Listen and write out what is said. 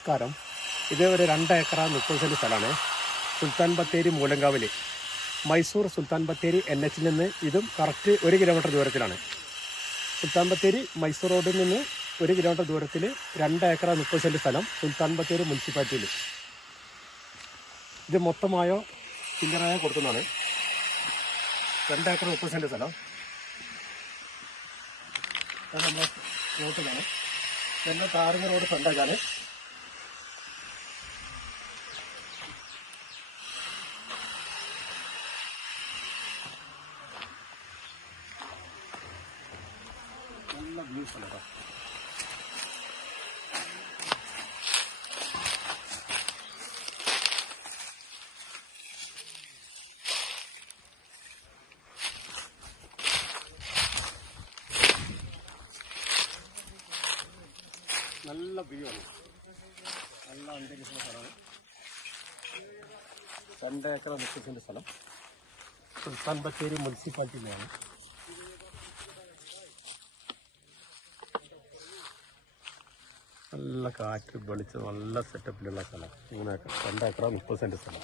നമസ്കാരം. ഇത് ഒരു 2 ഏക്കർ 30 സെന്റ് സ്ഥലമാണ്. സുൽത്താൻ ബത്തേരി മൂലങ്കാവിൽ മൈസൂർ സുൽത്താൻ ബത്തേരി NH നിന്ന് ഇതും കറക്റ്റ് 1 കിലോമീറ്റർ ദൂരത്തിലാണ്. സുൽത്താൻ ബത്തേരി മൈസൂർ റോഡിൽ നിന്ന് 1 കിലോമീറ്റർ ദൂരത്തിൽ 2 ഏക്കർ 30 സെന്റ് സ്ഥലം സുൽത്താൻ ബത്തേരി മുനിസിപ്പാലിറ്റിയിൽ. ഇത് മൊത്തമായോ ചില്ലറായോ കൊടുക്കുന്നതാണ്. 2 ഏക്കർ 30 സെന്റ് സ്ഥലം നമ്മുടെ റോട്ടിലാണ്. പിന്നെ താരങ്ങ റോഡ് ഫ്രണ്ടാക്കാണ്. നല്ല വ്യൂ സ്ഥലം. നല്ല വ്യൂ ആണ്. നല്ല അന്തരീക്ഷമുള്ള സ്ഥലമാണ്. 2 ഏക്കർ 30 സെന്റ് സ്ഥലം സുൽത്താൻ ബത്തേരി മുനിസിപ്പാലിറ്റിയിലാണ്. നല്ല കാറ്റ് വെളിച്ചം നല്ല സെറ്റപ്പിലുള്ള സ്ഥലം. 3 ഏക്കർ 2 ഏക്കർ 30 സെന്റ് സ്ഥലം.